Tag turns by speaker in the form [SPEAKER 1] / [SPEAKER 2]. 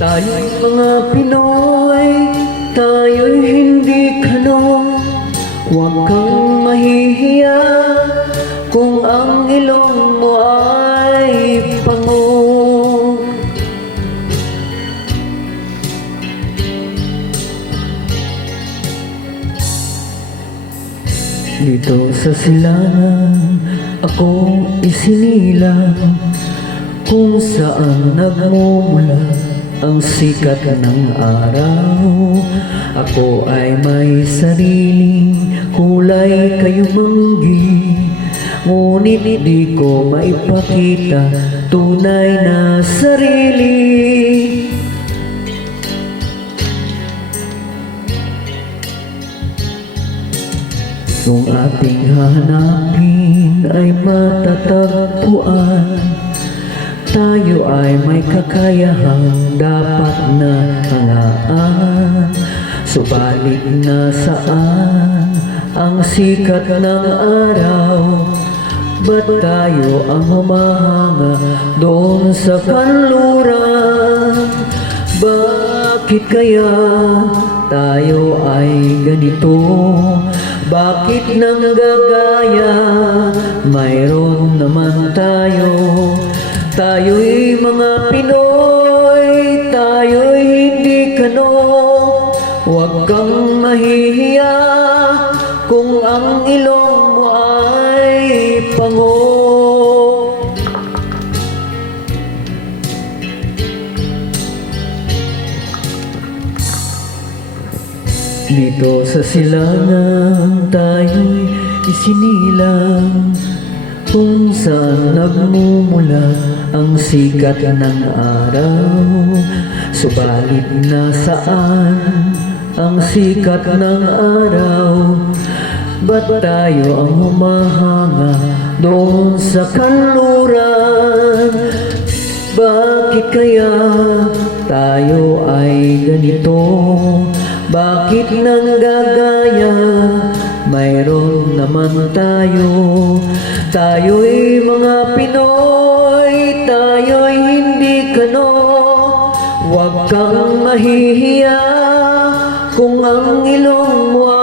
[SPEAKER 1] Tayo'y mga Pinoy, tayo'y hindi kano. Huwag kang mahihiya kung ang ilong mo ay pango. Dito sa silangan, ako isinilang Kung saan nagmumula ang sikat ng araw Ako ay may sariling kulay kayumanggi Ngunit di ko maipakita tunay na sarili. Kung ating hahanapin ay matatagpuan Tayo ay may kakayahang dapat na hangaan Subalit nasaan ang sikat ng araw Ba't tayo ang humahanga doon sa kanluran? Bakit kaya tayo ay ganito? Bakit nang gagaya? Mayroon naman tayo Tayo'y mga Pinoy Tayo'y hindi kano Huwag kang mahihiya Kung ang ilong mo ay pango. Dito sa silangan tayo'y isinilang Kung saan nagmumula ang sikat ng araw Subalit nasaan ang sikat ng araw Ba't tayo ang humahanga doon sa kanluran? Bakit kaya tayo ay ganito? Bakit nang gagaya? Mayroon naman tayo Tayo'y mga Pinoy Tayo'y hindi kano Huwag kang mahihiya Kung ang ilong mo